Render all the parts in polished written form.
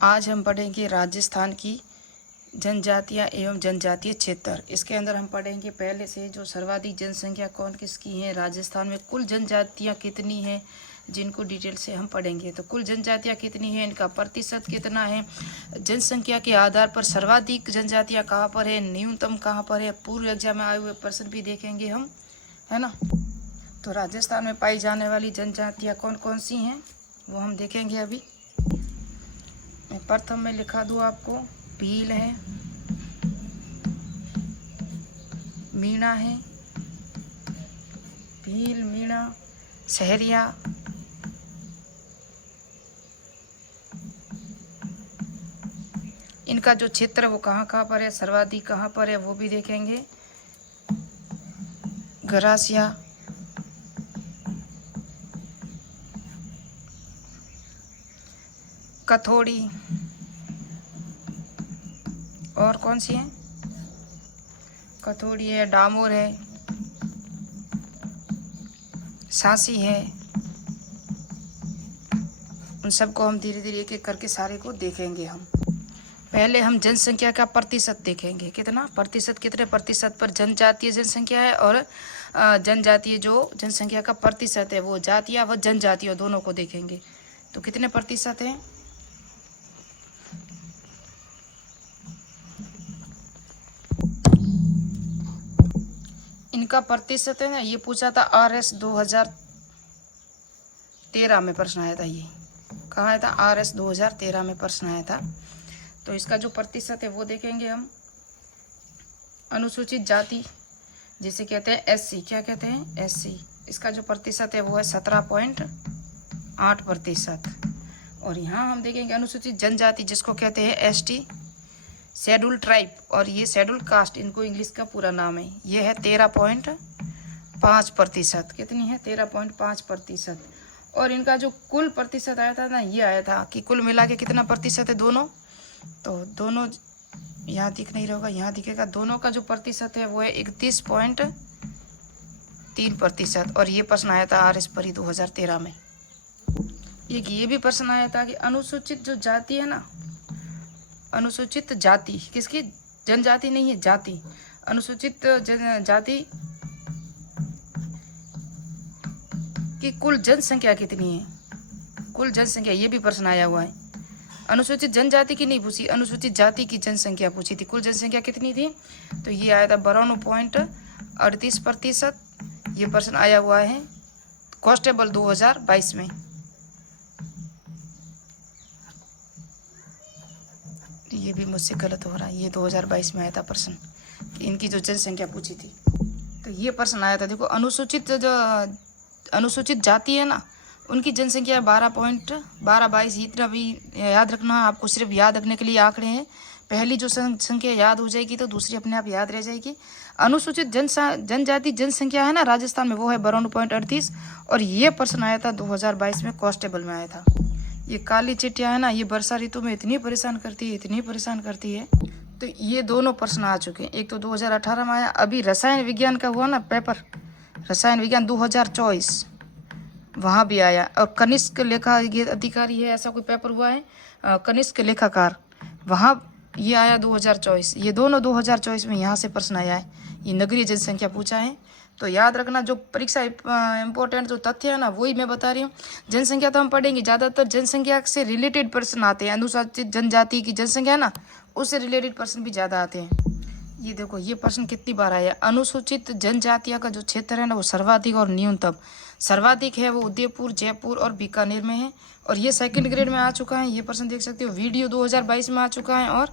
आज हम पढ़ेंगे राजस्थान की जनजातियाँ एवं जनजातीय क्षेत्र। इसके अंदर हम पढ़ेंगे पहले से जो सर्वाधिक जनसंख्या कौन किसकी है, राजस्थान में कुल जनजातियाँ कितनी हैं, जिनको डिटेल से हम पढ़ेंगे। तो कुल जनजातियाँ कितनी हैं, इनका प्रतिशत कितना है, जनसंख्या के आधार पर सर्वाधिक जनजातियाँ कहाँ पर है, न्यूनतम कहाँ पर है, पूर्व एग्जाम में आए हुए प्रश्न भी देखेंगे हम, है ना। तो राजस्थान में पाई जाने वाली जनजातियाँ कौन कौन सी हैं वो हम देखेंगे अभी। मैं प्रथम में लिखा दूँ आपको, भील है, मीणा है, भील, मीणा, सहरिया, इनका जो क्षेत्र है वो कहाँ कहाँ पर है, सर्वाधिक कहाँ पर है वो भी देखेंगे। गरासिया, कथोड़ी, और कौन सी है, कथोड़ी है, डामोर है, सांसी है। उन सबको हम धीरे धीरे एक एक करके सारे को देखेंगे। हम पहले हम जनसंख्या का प्रतिशत देखेंगे, कितना प्रतिशत, कितने प्रतिशत पर जनजातीय जनसंख्या है और जनजातीय जो जनसंख्या का प्रतिशत है वो जातीय व जनजातीय दोनों को देखेंगे। तो कितने प्रतिशत है, इनका प्रतिशत है ना, ये पूछा था RS 2013 में प्रश्न आया था। ये कहाँ आया था, RS 2013 में प्रश्न आया था। तो इसका जो प्रतिशत है वो देखेंगे हम। अनुसूचित जाति जिसे कहते हैं SC, क्या कहते हैं SC, इसका जो प्रतिशत है वो है 17.8%। और यहाँ हम देखेंगे अनुसूचित जनजाति जिसको कहते हैं ST, शेड्यूल ट्राइब, और ये शेड्यूल कास्ट, इनको इंग्लिश का पूरा नाम है, ये है 13.5%। कितनी है, 13.5%। और इनका जो कुल प्रतिशत आया था ना, ये आया था कि कुल मिला के कितना प्रतिशत है दोनों, तो दोनों यहाँ दिख नहीं रहा, यहाँ दिखेगा, दोनों का जो प्रतिशत है वो है 31.3%। और ये प्रश्न आया था RS परी 2013 में। ये भी प्रश्न आया था कि अनुसूचित जो जाति है ना, अनुसूचित जाति किसकी, जनजाति नहीं है, जाति, अनुसूचित जाति की कुल जनसंख्या कितनी है, कुल जनसंख्या, ये भी प्रश्न आया हुआ है। अनुसूचित जनजाति की नहीं पूछी, अनुसूचित जाति की जनसंख्या पूछी थी, कुल जनसंख्या कितनी थी, तो ये आया था 92.38%। ये प्रश्न आया हुआ है कांस्टेबल 2022 में। ये भी मुझसे गलत हो रहा है, ये 2022 में आया था प्रश्न कि इनकी जो जनसंख्या पूछी थी, तो ये प्रश्न आया था। देखो अनुसूचित जो अनुसूचित जाति है ना, उनकी जनसंख्या 12.22, इतना भी याद रखना, आपको सिर्फ याद रखने के लिए आंकड़े हैं। पहली जो संख्या याद हो जाएगी तो दूसरी अपने आप याद रह जाएगी। अनुसूचित जनजाति जनसंख्या है ना राजस्थान में, वो है 92.38। और ये प्रश्न आया था 2022 में, कांस्टेबल में आया था। ये काली चिट्टियाँ है ना, ये वर्षा ऋतु में इतनी परेशान करती है, इतनी परेशान करती है। तो ये दोनों प्रश्न आ चुके हैं, एक तो 2018 में आया, अभी रसायन विज्ञान का हुआ ना पेपर, रसायन विज्ञान 2024, वहाँ भी आया। और कनिष्क लेखा अधिकारी है, ऐसा कोई पेपर हुआ है, कनिष्क लेखाकार, वहाँ ये आया 2024। ये दोनों 2024 में यहाँ से प्रश्न आया है। ये नगरीय जनसंख्या पूछा है, तो याद रखना जो परीक्षा इंपॉर्टेंट जो तथ्य है ना वही मैं बता रही हूँ। जनसंख्या तो हम पढ़ेंगे, ज़्यादातर जनसंख्या से रिलेटेड प्रश्न आते हैं, अनुसूचित जनजाति की जनसंख्या है ना उससे रिलेटेड प्रश्न भी ज़्यादा आते हैं। ये देखो ये प्रश्न कितनी बार आया, अनुसूचित जनजातियों का जो क्षेत्र है ना वो सर्वाधिक और न्यूनतम, सर्वाधिक है वो उदयपुर, जयपुर और बीकानेर में है। और ये सेकंड ग्रेड में आ चुका है, ये प्रश्न देख सकते हो, वीडियो 2022 में आ चुका है, और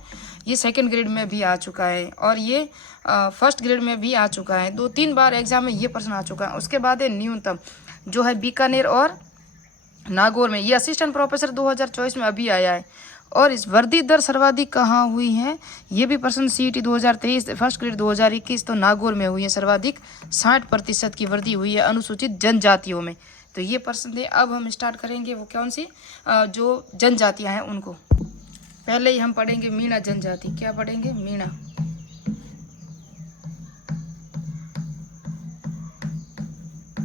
ये सेकंड ग्रेड में भी आ चुका है, और ये फर्स्ट ग्रेड में भी आ चुका है। 2-3 बार एग्जाम में ये प्रश्न आ चुका है। उसके बाद है न्यूनतम, जो है बीकानेर और नागौर में, ये असिस्टेंट प्रोफेसर 2024 में अभी आया है। और इस वृद्धि दर सर्वाधिक कहाँ हुई है, ये भी प्रश्न CET 2023 फर्स्ट ग्रेड 2021, तो नागौर में हुई है सर्वाधिक, 60% की वृद्धि हुई है अनुसूचित जनजातियों में। तो ये प्रश्न थे। अब हम स्टार्ट करेंगे वो कौन सी जो जनजातियाँ हैं उनको। पहले ही हम पढ़ेंगे मीणा जनजाति। क्या पढ़ेंगे, मीणा।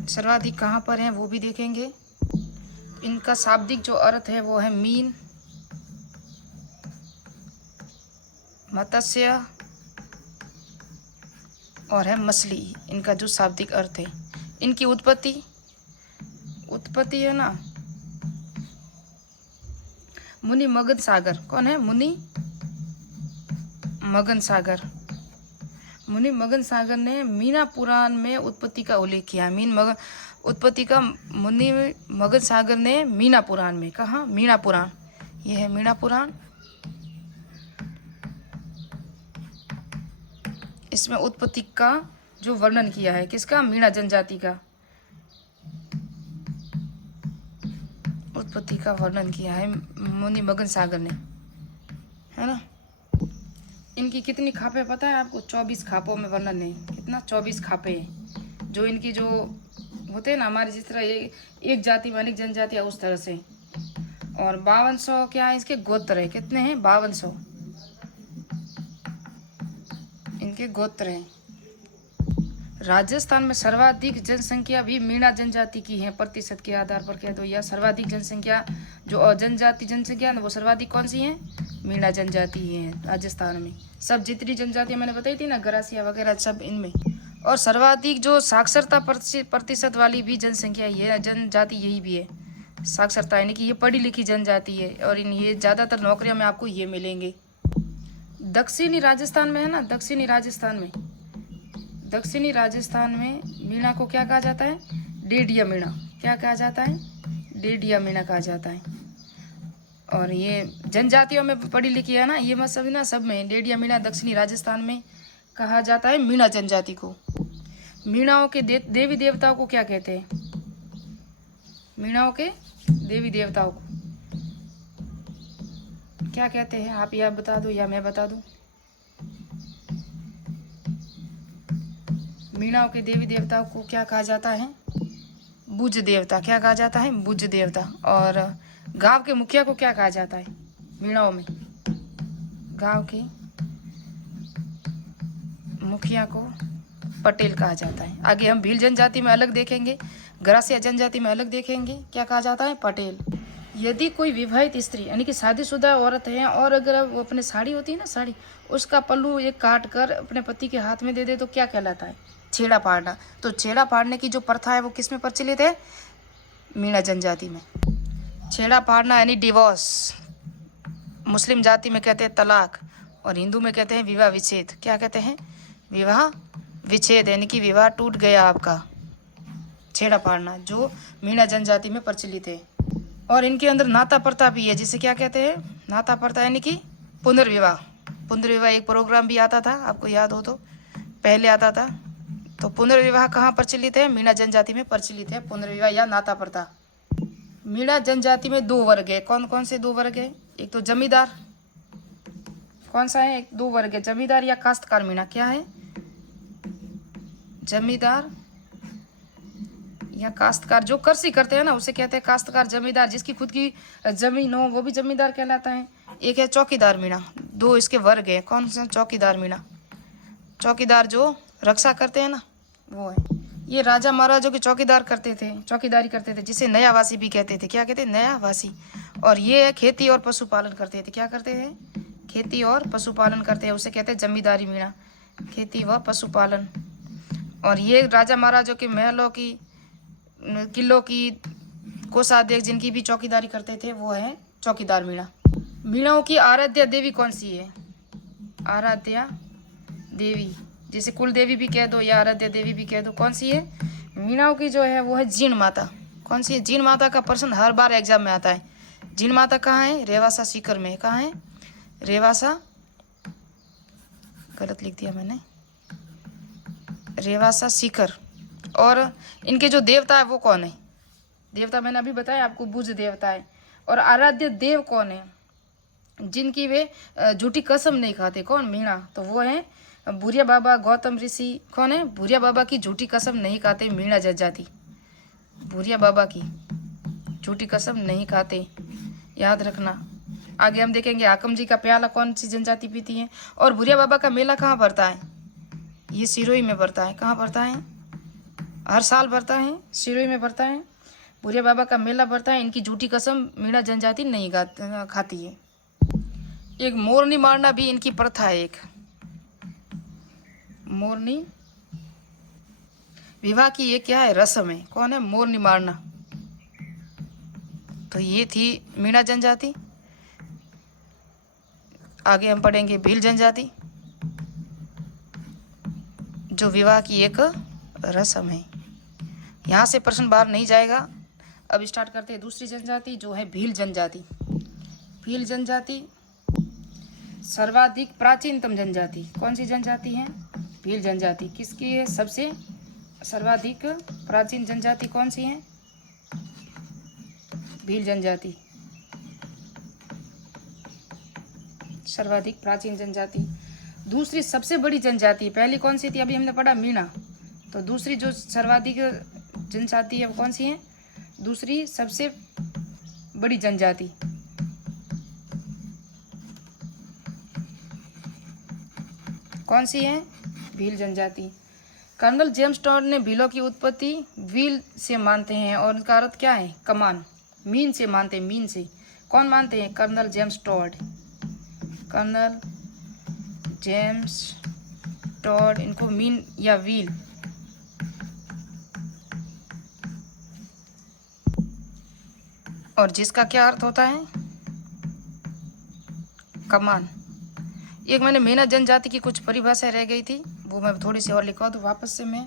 सर्वाधिक कहाँ पर हैं वो भी देखेंगे। इनका शाब्दिक जो अर्थ है वो है मीन, मत्स्य और है मछली। इनका जो शाब्दिक अर्थ है, इनकी उत्पत्ति है ना मुनि मगध सागर। कौन है? मुनि मगध सागर। मुनि मगध सागर ने मीना पुराण में उत्पत्ति का उल्लेख किया। उत्पत्ति का मुनि मगध सागर ने मीना पुराण में कहा। मीना पुराण, यह है मीना पुराण। इसमें उत्पत्ति का जो वर्णन किया है, किसका? मीना जनजाति का उत्पत्ति का वर्णन किया है मुनि मगध सागर ने, है ना। इनकी कितनी खापें पता है आपको? 24 खापों में वर्णन है। कितना? 24 खापें हैं। जो इनकी जो होते हैं ना, हमारे जिस तरह एक जाति में अनेक जनजातियाँ, उस तरह से। और 5200 क्या है इसके गोत्र है। कितने हैं? 5200 इनके गोत्र हैं। राजस्थान में सर्वाधिक जनसंख्या भी मीणा जनजाति की है। प्रतिशत के आधार पर कह दो, या सर्वाधिक जनसंख्या जो जनजाति जनसंख्या वो सर्वाधिक कौन सी है? मीणा जनजाति ही है राजस्थान में। सब जितनी जनजातियां मैंने बताई थी ना, गरासिया वगैरह, सब इनमें। और सर्वाधिक जो साक्षरता प्रतिशत वाली भी जनसंख्या ये जनजाति यही भी है। साक्षरता यानी कि ये पढ़ी लिखी जनजाति है। और ये ज़्यादातर नौकरियों में आपको ये मिलेंगे। दक्षिणी राजस्थान में है ना, दक्षिणी राजस्थान में मीणा को क्या कहा जाता है? डेढ़िया मीणा। क्या कहा जाता है? डेढ़िया मीणा कहा जाता है। और ये जनजातियों में पढ़ी लिखी है ना, ये मत समझना, सब में डेढ़िया मीणा दक्षिणी राजस्थान में कहा जाता है मीणा जनजाति को। मीणाओं के देवी देवताओं को क्या कहते हैं? मीणाओं के देवी देवताओं को क्या कहते हैं? आप या बता दो या मैं बता दूं। मीणाओं के देवी देवताओं को क्या कहा जाता है? बुज देवता। क्या कहा जाता है? बुज देवता। और गांव के मुखिया को क्या कहा जाता है? मीणाओं में गांव के मुखिया को पटेल कहा जाता है। आगे हम भील जनजाति में अलग देखेंगे, गरासिया जनजाति में अलग देखेंगे। क्या कहा जाता है? पटेल। यदि कोई विवाहित स्त्री यानी कि शादीशुदा औरत है, और अगर वो अपने साड़ी होती है ना, साड़ी, उसका पल्लू एक काट कर अपने पति के हाथ में दे दे तो क्या कहलाता है? छेड़ा फाड़ना। तो छेड़ा फाड़ने की जो प्रथा है वो किस में प्रचलित है? मीणा जनजाति में। छेड़ा फाड़ना यानी डिवोर्स। मुस्लिम जाति में कहते हैं तलाक, और हिंदू में कहते हैं विवाह विच्छेद। क्या कहते हैं? विवाह विच्छेद, यानी कि विवाह टूट गया आपका। छेड़ा फाड़ना जो मीणा जनजाति में प्रचलित है। और इनके अंदर नाता प्रथा भी है, जिसे क्या कहते हैं? नाता प्रथा यानी कि पुनर्विवाह। पुनर्विवाह एक प्रोग्राम भी आता था, आपको याद हो तो, पहले आता था। तो पुनर्विवाह कहाँ प्रचलित है? मीणा जनजाति में प्रचलित है पुनर्विवाह या नाता प्रथा। मीणा जनजाति में 2 वर्ग है। कौन कौन से 2 वर्ग है? एक तो जमींदार। कौन सा है? 2 वर्ग है, जमींदार या काश्तकार मीणा। क्या है? जमींदार या काश्तकार। जो कृषि करते हैं ना उसे कहते हैं काश्तकार। जमींदार जिसकी खुद की जमीन हो वो भी जमींदार कहलाता है। एक है चौकीदार मीणा। 2 इसके वर्ग है। कौन सा? चौकीदार मीणा। चौकीदार जो रक्षा करते हैं ना, वो है। ये राजा महाराजों के चौकीदार करते थे, चौकीदारी करते थे, जिसे नयावासी भी कहते थे। क्या कहते हैं? नयावासी। और ये खेती और पशुपालन करते थे। क्या करते थे? खेती और पशुपालन करते हैं, उसे कहते हैं जमींदारी मीणा। खेती व पशुपालन। और ये राजा महाराजों के महलों की, किलों की कोषाध्यक्ष जिनकी भी चौकीदारी करते थे, वो है चौकीदार मीणा। मीणाओं की आराध्या देवी कौन सी है? आराध्या देवी, जिसे कुल देवी भी कह दो या आराध्या देवी भी कह दो, कौन सी है? मीणाओं की जो है वो है जीण माता। कौन सी है? जीण माता का प्रश्न हर बार एग्जाम में आता है। जीण माता कहाँ है? रेवासा सीकर में। कहाँ है? रेवासा, गलत लिख दिया मैंने, रेवासा सीकर। और इनके जो देवता है वो कौन है? देवता मैंने अभी बताया आपको, बुज देवता है। और आराध्य देव कौन है? जिनकी वे झूठी कसम नहीं खाते। कौन? मीणा। तो वो है भूरिया बाबा, गौतम ऋषि। कौन है? भूरिया बाबा की झूठी कसम नहीं खाते मीणा जनजाति। भूरिया बाबा की झूठी कसम नहीं खाते, याद रखना। आगे हम देखेंगे हाकम जी का प्याला कौन सी जनजाति पीती है। और भूरिया बाबा का मेला कहाँ पड़ता है? ये सिरोही में पड़ता है। कहाँ पड़ता है? हर साल पड़ता है, सिरोही में पड़ता है। भूरिया बाबा का मेला पड़ता है। इनकी झूठी कसम मीणा जनजाति नहीं खाती है। एक मोरनी मारना भी इनकी प्रथा है। एक मोरनी विवाह की ये क्या है, रस्म है। कौन है, मोरनी मारना। तो ये थी मीणा जनजाति। आगे हम पढ़ेंगे भील जनजाति, जो विवाह की एक रस्म है। यहाँ से प्रश्न बाहर नहीं जाएगा। अब स्टार्ट करते हैं दूसरी जनजाति, जो है भील जनजाति। भील जनजाति सर्वाधिक प्राचीनतम जनजाति। कौन सी जनजाति है, भील जनजाति। किसकी है सबसे सर्वाधिक प्राचीन जनजाति, कौन सी है, भील जनजाति। सर्वाधिक प्राचीन जनजाति। दूसरी सबसे बड़ी जनजाति, पहली कौन सी थी, अभी हमने पढ़ा मीणा। तो दूसरी जो सर्वाधिक जनजाति है वो कौन सी है, दूसरी सबसे बड़ी जनजाति। कौन सी है, भील जनजाति। कर्नल जेम्स टॉड ने भीलों की उत्पत्ति व्हील से मानते हैं और उनका अर्थ क्या है, कमान। मीन से मानते हैं, मीन से। कौन मानते हैं, colonel James Tod. Colonel James Tod, इनको मीन या व्हील। और जिसका क्या अर्थ होता है, कमान। एक मैंने मीना जनजाति की कुछ परिभाषाएं रह गई थी, वो मैं थोड़ी सी और लिखवा दूं वापस से मैं।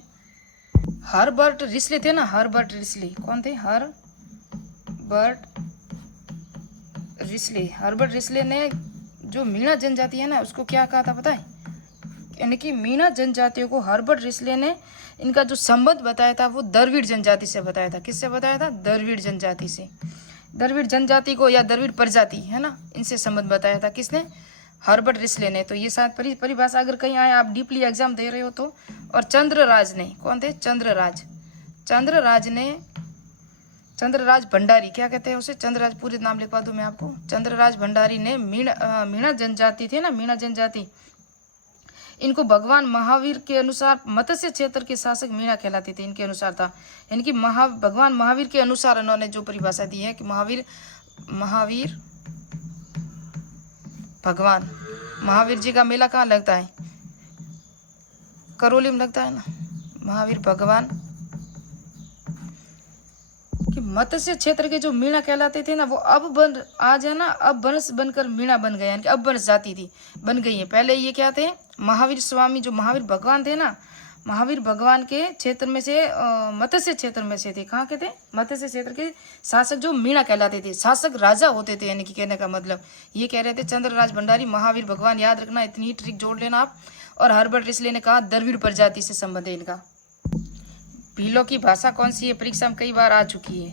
हर्बर्ट रिस्ले थे ना, हर्बर्ट रिस्ले। कौन थे, हर्बर्ट रिस्ले। हर्बर्ट रिस्ले ने जो मीना जनजाति है ना, उसको क्या कहा था पता है, यानी कि मीना जनजातियों को हर्बर्ट रिस्ले ने इनका जो संबंध बताया था वो द्रविड़ जनजाति से बताया था। किससे बताया था, द्रविड़ जनजाति से। द्रविड़ जनजाति को या द्रविड़ प्रजाति है ना, इनसे संबंध बताया था। किसने, हर्बर्ट रिस्ले ने। तो ये शायद परिभाषा अगर कहीं आए, आप डीपली एग्जाम दे रहे हो तो। और चंद्रराज ने, कौन थे, चंद्रराज। चंद्रराज ने, चंद्रराज भंडारी, क्या कहते हैं उसे, चंद्रराज, पूरे नाम लिखवा दूं मैं आपको। चंद्रराज भंडारी ने मीणा जनजाति थे ना, मीणा जनजाति, इनको भगवान महावीर के अनुसार मत्स्य क्षेत्र के शासक मीणा कहलाते थे, इनके अनुसार था। यानी कि भगवान महावीर के अनुसार उन्होंने जो परिभाषा दी है कि महावीर भगवान। महावीर जी का मेला कहाँ लगता है, करौली में लगता है ना। महावीर भगवान कि मत्स्य क्षेत्र के जो मीणा कहलाते थे ना, वो अब आज है ना, अब वंश बनकर मीणा बन गए, यानी कि अब वंश जाति थी बन गई है। पहले ये क्या थे, महावीर स्वामी, जो महावीर भगवान थे ना, महावीर भगवान के क्षेत्र में से मत्स्य क्षेत्र में से थे। कहाँ के थे, मत्स्य क्षेत्र के शासक जो मीणा कहलाते थे, शासक राजा होते थे। यानी कि कहने का मतलब ये कह रहे थे चंद्रराज भंडारी, महावीर भगवान, याद रखना, इतनी ट्रिक जोड़ लेना आप। और हर्बर्ट रिस्ले ने कहा द्रविड़ प्रजाति से संबंध है इनका। भीलों की भाषा कौन सी है, परीक्षा में कई बार आ चुकी है।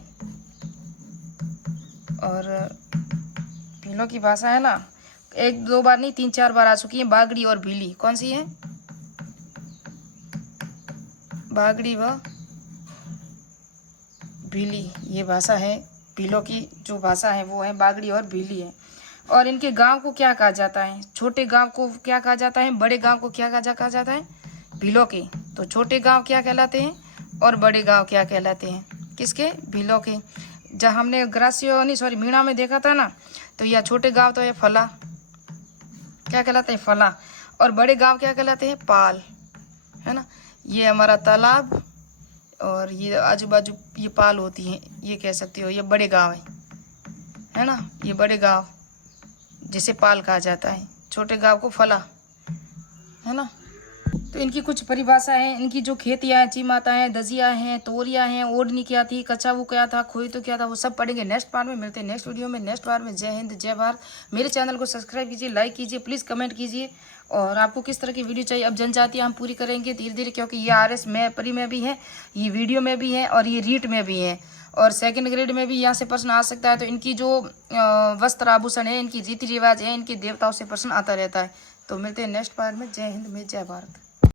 और भीलों की भाषा है ना, एक दो बार नहीं, 3-4 बार आ चुकी है, बागड़ी और भीली। कौन सी है, बागड़ी व भीली, ये भाषा है। भीलों की जो भाषा है वो है बागड़ी और भीली है। और इनके गांव को क्या कहा जाता है, छोटे गांव को क्या कहा जाता है, बड़े गांव को क्या कहा जाता है, भीलों के। तो छोटे गांव क्या कहलाते हैं और बड़े गांव क्या कहलाते हैं, किसके, भीलों के। जहाँ हमने मीणा में देखा था ना, तो यह छोटे गांव तो है फला, क्या कहलाते हैं, फला। और बड़े गांव क्या कहलाते हैं, पाल, है ना। ये हमारा तालाब और ये आजू बाजू ये पाल होती हैं, ये कह सकते हो, ये बड़े गांव है ना। ये बड़े गांव जिसे पाल कहा जाता है, छोटे गांव को फला, है ना। तो इनकी कुछ परिभाषा है। इनकी जो खेतियाँ हैं, चीमाता हैं, दजिया हैं, तोरिया हैं, ओढ़नी क्या थी, कचावू क्या था, खोई तो क्या था, वो सब पढ़ेंगे नेक्स्ट पार्ट में। मिलते हैं नेक्स्ट वीडियो में, नेक्स्ट बार में। जय हिंद, जय भारत। मेरे चैनल को सब्सक्राइब कीजिए, लाइक कीजिए, प्लीज़ कमेंट कीजिए। और आपको किस तरह की वीडियो चाहिए, अब जनजातियाँ हम पूरी करेंगे धीरे धीरे, क्योंकि ये RS में परी में भी है, ये वीडियो में भी है और ये रीट में भी है, और सेकंड ग्रेड में भी यहाँ से प्रश्न आ सकता है। तो इनकी जो वस्त्र आभूषण है, इनकी रीति रिवाज है, इनके देवताओं से प्रश्न आता रहता है। तो मिलते हैं नेक्स्ट पार्ट में। जय हिंद में, जय भारत।